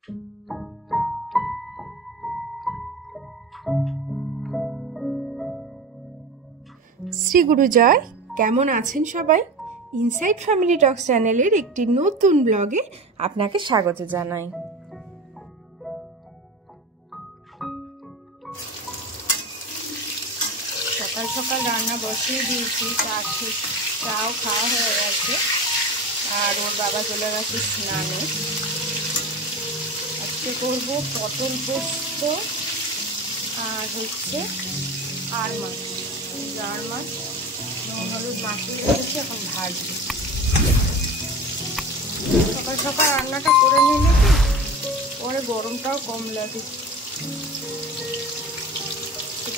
শ্রী গুরু জয়। কেমন আছেন সবাই? ইনসাইড ফ্যামিলি টক্স চ্যানেলের একটি নতুন ব্লগে আপনাকে স্বাগত জানাই। সকাল সকাল রান্না বসিয়ে দিয়েছি, চাও খাওয়া হয়ে গেছে, আর ওর বাবা চলে গেছে স্নানে। আজকে করবো পটল পোস্ত আর হচ্ছে আর মাছ, জার মাছ নুন হলুদ মাখিয়ে রেখেছি, এখন ভাজবো। সকাল সকাল রান্নাটা করে নিলে কি পরে গরমটাও কম লাগে।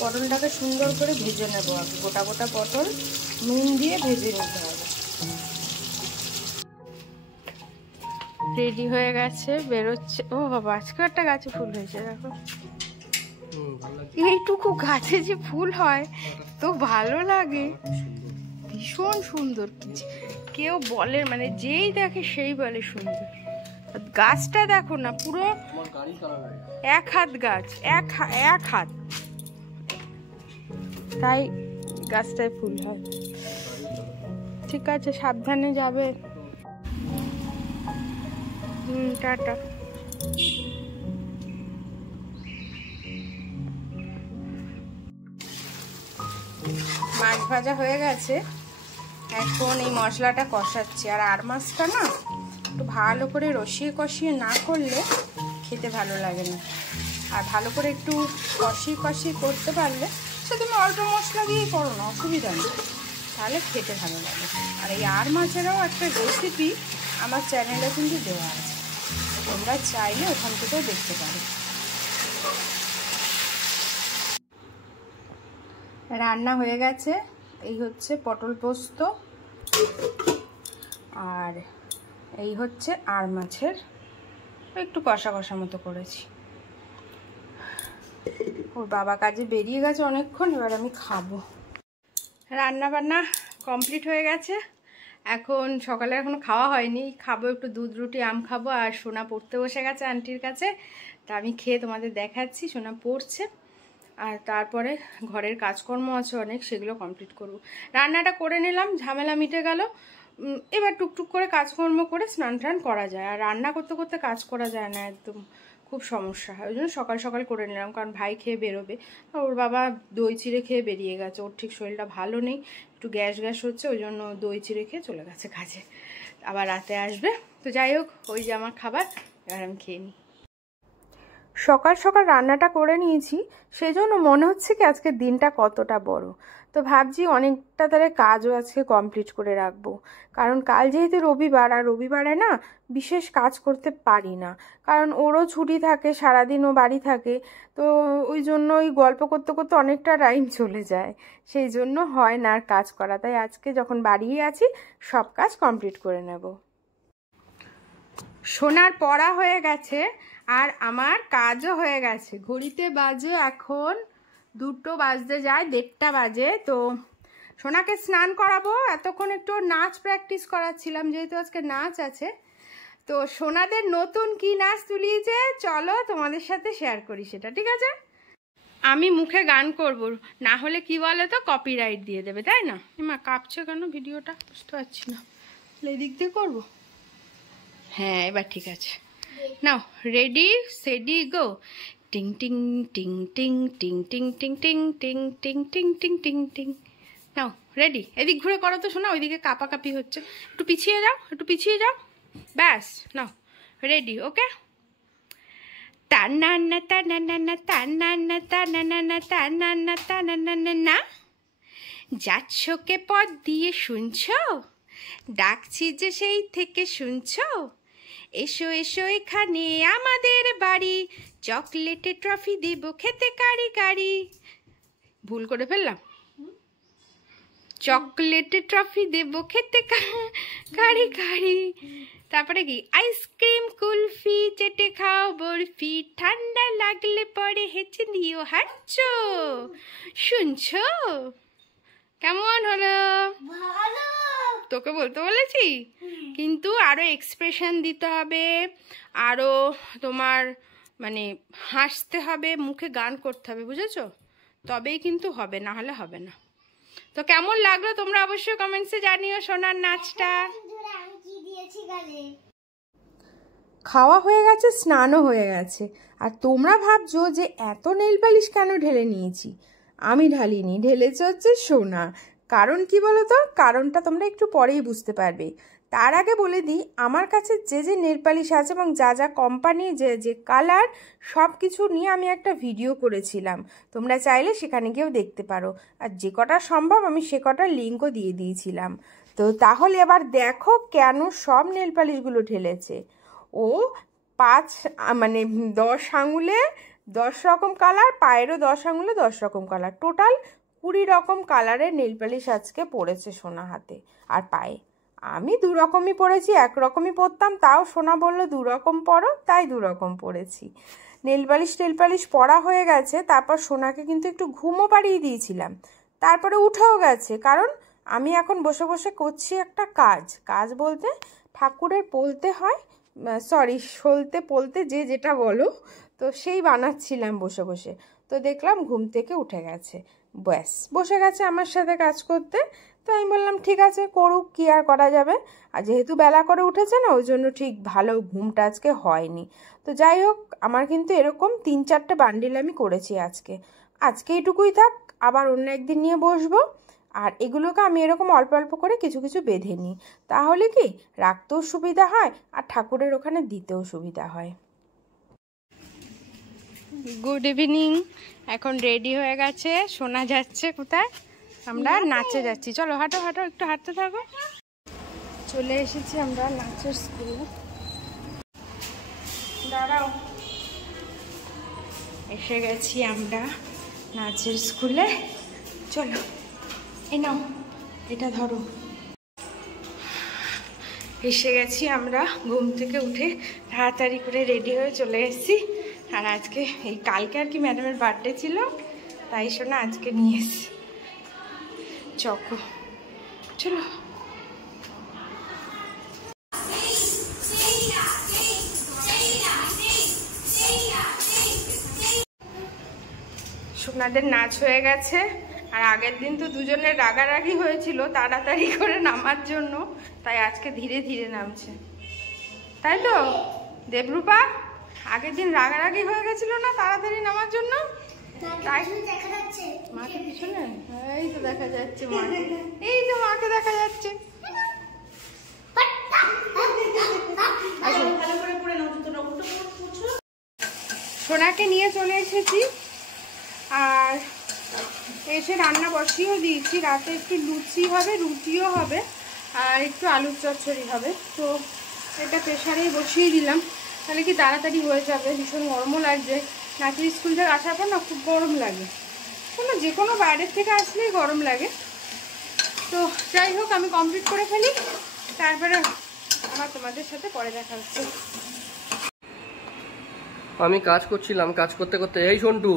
পটলটাকে সুন্দর করে ভেজে নেবো, আগে গোটা গোটা পটল নুন দিয়ে ভেজে নিতে হবে। রেডি হয়ে গেছে, বেরোচ্ছে। ও বাবা, আজকে একটা গাছে ফুল হয়েছে, দেখো। এইটুকু গাছে যে ফুল হয় তো ভালো লাগে, ভীষণ সুন্দর। কেউ বলে, মানে যেই দেখে সেই বলে সুন্দর। গাছটা দেখো না, পুরো এক হাত গাছ, এক হাত, তাই গাছটায় ফুল হয়। ঠিক আছে, সাবধানে যাবে। টাটা। মাছ ভাজা হয়ে গেছে, এখন এই মশলাটা কষাচ্ছি। আর মাছটা না একটু ভালো করে রসিয়ে কষিয়ে না করলে খেতে ভালো লাগে না। আর ভালো করে একটু কষিয়ে করতে পারলে, সে তুমি অল্প মশলা দিয়েই করো না, অসুবিধা নেই, তাহলে খেতে ভালো লাগে। আর এই মাছেরও একটা রেসিপি আমার চ্যানেলে কিন্তু দেওয়া আছে, তোমরা চাইলে ওখান থেকেও দেখতে পারো। রান্না হয়ে গেছে, এই হচ্ছে পটল পোস্ত আর এই হচ্ছে আর মাছের একটু কষা কষা মতো করেছি। ওর বাবা কাজে বেরিয়ে গেছে অনেকক্ষণ, এবার আমি খাবো। রান্না বান্না কমপ্লিট হয়ে গেছে, এখন সকালে এখনো খাওয়া হয়নি, খাবো একটু দুধ রুটি আম খাবো। আর সোনা পড়তে বসে গেছে আন্টির কাছে, তা আমি খেয়ে তোমাদের দেখাচ্ছি। সোনা পড়ছে, আর তারপরে ঘরের কাজকর্ম আছে অনেক, সেগুলো কমপ্লিট করব। রান্নাটা করে নিলাম, ঝামেলা মিটে গেল। এবার টুকটুক করে কাজকর্ম করে স্নান টান করা যায়। আর রান্না করতে করতে কাজ করা যায় না, একদম খুব সমস্যা হয়। ওই জন্য সকাল সকাল করে নিলাম, কারণ ভাই খেয়ে বেরোবে। আর ওর বাবা দই চিড়ে খেয়ে বেরিয়ে গেছে, ওর ঠিক শরীরটা ভালো নেই, একটু গ্যাস হচ্ছে, ওই জন্য দই চিড়ে খেয়ে চলে গেছে কাজে, আবার রাতে আসবে। তো যাই হোক, ওই যে আমার খাবার, এবার আমি খেয়ে নিই। সকাল সকাল রান্নাটা করে নিয়েছি, সেই জন্য মনে হচ্ছে কি আজকের দিনটা কতটা বড়। তো ভাবছি অনেকটা তাহলে কাজও আজকে কমপ্লিট করে রাখবো, কারণ কাল যেহেতু রবিবার, আর রবিবারে না বিশেষ কাজ করতে পারি না, কারণ ওরও ছুটি থাকে, সারাদিন ও বাড়ি থাকে। তো ওই জন্য ওই গল্প করতে করতে অনেকটা টাইম চলে যায়, সেই জন্য হয় না আর কাজ করা। তাই আজকে যখন বাড়িয়ে আছি, সব কাজ কমপ্লিট করে নেব। সোনার পড়া হয়ে গেছে আর আমার কাজও হয়ে গেছে। ঘড়িতে বাজে এখন 2টো বাজতে যায়, 1:30 বাজে। তো সোনাকে স্নান করাবো, এতক্ষণ একটু নাচ প্র্যাকটিস করাচ্ছিলাম, যেহেতু আজকে নাচ আছে। তো সোনাদের নতুন কি নাচ তুলিয়েছে, চলো তোমাদের সাথে শেয়ার করি সেটা, ঠিক আছে? আমি মুখে গান করব, না হলে কি বলে তো কপিরাইট দিয়ে দেবে, তাই না? মা কাঁপছে কেন ভিডিওটা, বুঝতে পারছি না। এদিক দিয়ে করবো? হ্যাঁ, এবার ঠিক আছে। নাও, রেডি সেডি গো। টিং টিং টিং টিং টিং টিং টিং টিং টিং টিং টিং টিং টিং টিং। নাও রেডি। এদিক ঘুরে করো তো শোনা, ওইদিকে কাঁপাকাঁপি হচ্ছে। একটু পিছিয়ে যাও, একটু পিছিয়ে যাও, ব্যাস। নাও রেডি, ওকে। তান্নান্না তান্নান্না তান্নান্না তান্নান্না তান্নান্না তান্নান্না। না যাচ্ছ কে পথ দিয়ে, শুনছো ডাকছি যে সেই থেকে, শুনছো? এসো এসো এখানে আমাদের বাড়ি, চকলেটে ট্রফি দেব খেতে কারি কারি। ভুল করে ফেললাম, চকলেটে ট্রফি দেব খেতে কারি কারি। তারপরে কি, আইসক্রিম কুলফি চেটে খাও বরফি, ঠান্ডা লাগলে পরে হেঁচে দিও হাঁচছ। শুনছো? কেমন হলো? তোকে বলতে বলেছি? কিন্তু আরো এক্সপ্রেশন দিতে হবে, আরো তোমার মানে হাসতে হবে, মুখে গান করতে হবে, বুঝেছো? তবেই কিন্তু হবে, না হলে হবে না। তো কেমন লাগলো তোমরা অবশ্যই কমেন্টসে জানিও সোনার নাচটা। খাওয়া হয়ে গেছে, স্নানও হয়ে গেছে, আর তোমরা ভাবছো যে এত নেল পালিশ কেন ঢেলে নিয়েছি। আমি ঢালিনি, ঢেলেছে হচ্ছে সোনা। কারণ কি বলো তো, কারণটা তোমরা একটু পরেই বুঝতে পারবে। তার আগে বলে দিই, আমার কাছে যে যে নেল পালিশ আছে এবং যা যা কোম্পানি, যে যে কালার, সব কিছু নিয়ে আমি একটা ভিডিও করেছিলাম। তোমরা চাইলে সেখানে গিয়েও দেখতে পারো। আর যে কটা সম্ভব আমি সে কটার লিঙ্কও দিয়ে দিয়েছিলাম। তো তাহলে এবার দেখো কেন সব নেল পালিশগুলো ঢেলেছে। ও 5 মানে 10 আঙুলে 10 রকম কালার, পায়েরও 10 আঙুলে 10 রকম কালার, টোটাল 20 রকম কালারের নেল পালিশ আজকে পরেছে সোনা হাতে আর পায়ে। আমি 2 রকমই পরেছি, 1 রকমই পরতাম, তাও সোনা বললো 2 রকম পরো, তাই 2 রকম পরেছি। নেল পালিশ পরা হয়ে গেছে। তারপর সোনাকে কিন্তু একটু ঘুমও পাড়িয়ে দিয়েছিলাম, তারপরে উঠেও গেছে। কারণ আমি এখন বসে বসে করছি একটা কাজ বলতে ঠাকুরের পলতে হয়, সরি সলতে পলতে যে যেটা বলো, তো সেই বানাচ্ছিলাম বসে বসে। তো দেখলাম ঘুম থেকে উঠে গেছে, ব্যাস বসে গেছে আমার সাথে কাজ করতে। তো আমি বললাম ঠিক আছে করুক, কি আর করা যাবে। আর যেহেতু বেলা করে উঠেছে না, ওই জন্য ঠিক ভালো ঘুমটা আজকে হয়নি। তো যাই হোক, আমার কিন্তু এরকম 3-4টে বান্ডিল আমি করেছি আজকে। এইটুকুই থাক, আবার অন্য একদিন নিয়ে বসবো। আর এগুলোকে আমি এরকম অল্প অল্প করে কিছু কিছু বেঁধে নিই, তাহলে কি রাখতেও সুবিধা হয় আর ঠাকুরের ওখানে দিতেও সুবিধা হয়। গুড ইভিনিং, এখন রেডি হয়ে গেছে, শোনা যাচ্ছে কোথায়, আমরা নাচে যাচ্ছি। চলো হাঁটো হাঁটো, একটু হাঁটতে থাকো। চলে এসেছি আমরা নাচের স্কুলে। দাঁড়াও, এসে গেছি আমরা নাচের স্কুলে। চলো এই নাও, এটা ধরো। এসে গেছি আমরা, ঘুম থেকে উঠে তাড়াতাড়ি করে রেডি হয়ে চলে এসেছি। আর আজকে এই কালকে আর কি ম্যাডামের বার্থডে ছিল, তাই শোনা আজকে নিয়ে এসেছি চকো। চলো সোনাদের নাচ হয়ে গেছে। আর আগের দিন তো দুজনের রাগারাগি হয়েছিল তাড়াতাড়ি করে নামার জন্য, তাই আজকে ধীরে ধীরে নামছে, তাই তো দেবরূপা? আগের দিন রাগারাগি হয়ে গেছিল না তাড়াতাড়ি নামার জন্য, তাই মাকে পিছনে এই তো দেখা যাচ্ছে, মা এই তো মাকে দেখা যাচ্ছে। সোনাকে নিয়ে চলে এসেছি, আর এসে রান্না বসিয়েও দিয়েছি। রাতে একটু লুচি হবে, রুটিও হবে, আর একটু আলুর চচ্চড়ি হবে। তো এটা প্রেশারেই বসিয়ে দিলাম, তাহলে কি তাড়াতাড়ি হয়ে যাবে। ভীষণ গরমও লাগছে, নাচের স্কুল থেকে আসার পর না খুব গরম লাগে, যে কোনো বাইরের থেকে আসলেই গরম লাগে। তো যাই হোক, আমি কমপ্লিট করে ফেলি, তারপরে আবার তোমাদের সাথে পরে দেখা হচ্ছে। আমি কাজ করছিলাম, কাজ করতে করতে এই সন্টু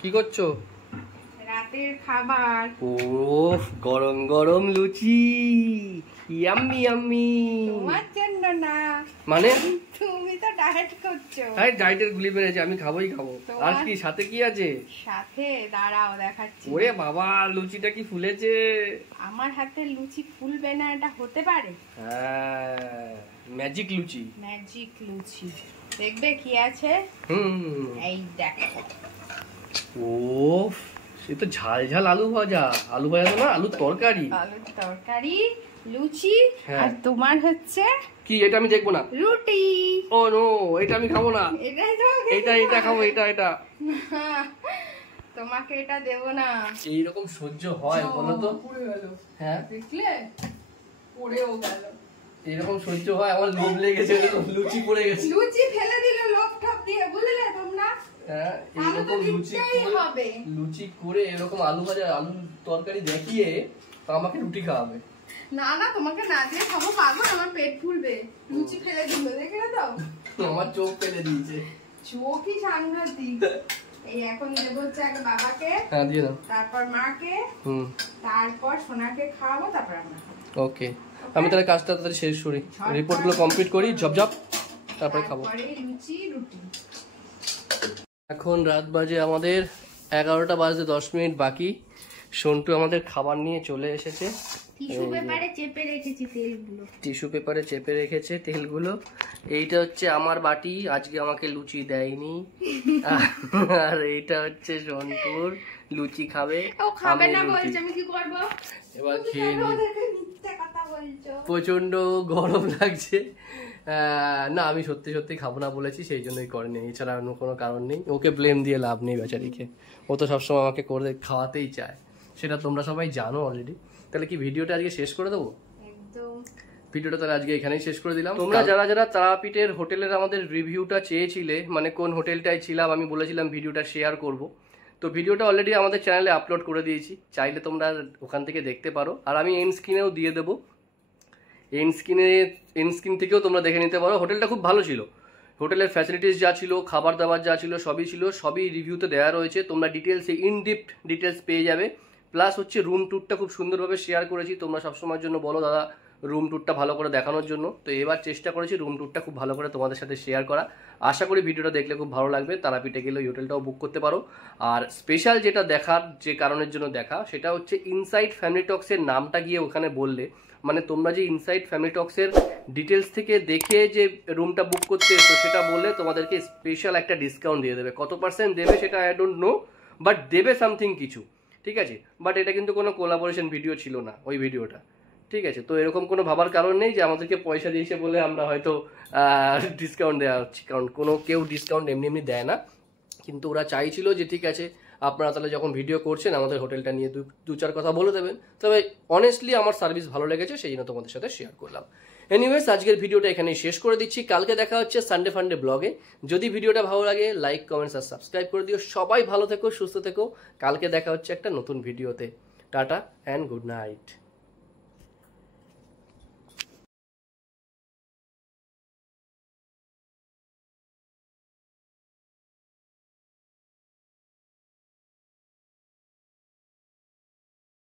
কি করছো? রাতের খাবার। ও গরম গরম লুচি, ইয়াম্মি ইয়াম্মি। তোমার জন্য না, মানে তুমি তো ডায়েট করছো। আরে ডায়েটের গুলি বেড়েছে, আমি খাবোই খাবো। আর কি সাথে কি আছে? সাথে দাঁড়াও দেখাচ্ছি। ওরে বাবা, লুচিটা কি ফুলেছে! আমার হাতে লুচি ফুলবে না এটা হতে পারে? হ্যাঁ, ম্যাজিক লুচি। ম্যাজিক লুচি, দেখবে কি আছে। এই দেখো, ওফ, সে তো ঝাল ঝাল আলু ভাজা। আলু ভাজা তো না, আলুর তরকারি। আলুর তরকারি, লুচি, আর তোমার হচ্ছে কি? এটা আমি দেখবো না। রুটি। ও নো, এটা আমি খাবো না। এটা খাবো, এটা তোমাকে এটা দেবো না। এইরকম সহ্য হয় বলো তো? পুড়ে গেল, হ্যাঁ দেখলে পুড়েও গেল। এরকম সহ্য হয়? আমার লোভ লেগেছে, লুচি পড়ে গেছে। লুচি ফেলে দিল লোভ ঠপ দিয়ে, বুঝলে তোমরা? হ্যাঁ, এরকম লুচি করে এরকম আলু ভাজা, আলুর তরকারি দেখিয়ে আমাকে রুটি খাওয়াবে। না না, তোমাকে না দিয়ে খাবো পাগল, আমার পেট ফুলবে। লুচি ফেলে দিল, দেখলে তো? আমার চোখ ফেলে দিয়েছে। চোখই সাংঘাতিক। এই এখন দেবো হচ্ছে আগে বাবাকে, হ্যাঁ দিয়ে দাও, তারপর মাকে, তারপর সোনাকে খাওয়াবো, তারপর আমরা খাবো। ওকে, আমি তাহলে কাজটা তাড়াতাড়ি শেষ করি, রিপোর্টগুলো কমপ্লিট করি ঝপঝপ, তারপরে খাবো। এখন রাত বাজে আমাদের 11টা বাজতে 10 মিনিট বাকি। সন্টু আমাদের খাবার নিয়ে চলে এসেছে। টিস্যু পেপারে চেপে রেখেছি তেলগুলো, টিস্যু পেপারে চেপে রেখেছে তেলগুলো। এইটা হচ্ছে আমার বাটি, আজকে আমাকে লুচি দেয়নি। আর এইটা হচ্ছে সন্টুর, লুচি খাবে, খাবে না বলছে, আমি কি করব? এবার খেয়ে নি। প্রচন্ড গরম লাগছে। না, আমি সত্যি সত্যি খাবো না বলেছি, সেই জন্যই করেনি, এছাড়া অন্য কোনো কারণ নেই। ওকে ব্লেম দিয়ে লাভ নেই বেচারিকে, ও তো সবসময় আমাকে করে খাওয়াতেই চায়, সেটা তোমরা সবাই জানো অলরেডি। তাহলে কি ভিডিওটা আজকে শেষ করে দেবো? একদম, ভিডিওটা তাহলে আজকে এখানেই শেষ করে দিলাম। তোমরা যারা যারা তারাপীঠের হোটেলের আমাদের রিভিউটা চেয়েছিলে, মানে কোন হোটেলটায় ছিলাম, আমি বলেছিলাম ভিডিওটা শেয়ার করব, তো ভিডিওটা অলরেডি আমাদের চ্যানেলে আপলোড করে দিয়েছি, চাইলে তোমরা ওখান থেকে দেখতে পারো। আর আমি এন্ড স্ক্রিনেও দিয়ে দেবো, এন্ড স্ক্রিন থেকেও তোমরা দেখে নিতে পারো। হোটেলটা খুব ভালো ছিল, হোটেলের ফ্যাসিলিটিস যা ছিল, খাবার দাবার যা ছিল, সবই ছিল, সবই রিভিউতে দেওয়া রয়েছে। তোমরা ডিটেলস, ইনডিপথ ডিটেলস পেয়ে যাবে। প্লাস হচ্ছে রুম ট্যুরটা খুব সুন্দরভাবে শেয়ার করেছি। তোমরা সবসময়ের জন্য বলো দাদা রুম ট্যুরটা ভালো করে দেখানোর জন্য, তো এবার চেষ্টা করেছি রুম ট্যুরটা খুব ভালো করে তোমাদের সাথে শেয়ার করা। আশা করি ভিডিওটা দেখলে খুব ভালো লাগবে। তারাপীঠে গেলে ওই হোটেলটাও বুক করতে পারো। আর স্পেশাল যেটা দেখার, যে কারণের জন্য দেখা, সেটা হচ্ছে ইনসাইড ফ্যামিলি টক্সের নামটা গিয়ে ওখানে বললে, মানে তোমরা যে ইনসাইড ফ্যামিলি টক্সের ডিটেলস থেকে দেখে যে রুমটা বুক করতে এসো, সেটা বললে তোমাদেরকে স্পেশাল একটা ডিসকাউন্ট দিয়ে দেবে। কত পার্সেন্ট দেবে সেটা আই ডোন্ট নো, বাট দেবে সামথিং কিছু, ঠিক আছে? বাট এটা কিন্তু কোনো কোলাবোরেশন ভিডিও ছিল না ওই ভিডিওটা, ঠিক আছে? তো এরকম কোনো ভাবার কারণ নেই যে আমাদেরকে পয়সা দিয়েছে বলে আমরা হয়তো ডিসকাউন্ট দেওয়া হচ্ছে, কারণ কোনো কেউ ডিসকাউন্ট এমনি এমনি দেয় না। কিন্তু ওরা চাইছিল যে ঠিক আছে আপনারা তাহলে যখন ভিডিও করছেন আমাদের হোটেলটা নিয়ে দু চার কথা বলে দেবেন। তবে অনেস্টলি আমার সার্ভিস ভালো লেগেছে, সেই জন্য তোমাদের সাথে শেয়ার করলাম। এনিওয়েজ, আজকের ভিডিওটা এখানেই শেষ করে দিচ্ছি। কালকে দেখা হচ্ছে সানডে ফান্ডে ব্লগে। যদি ভিডিওটা ভালো লাগে লাইক, কমেন্টস আর সাবস্ক্রাইব করে দিও। সবাই ভালো থেকো, সুস্থ থেকো। কালকে দেখা হচ্ছে একটা নতুন ভিডিওতে। Tata and good night.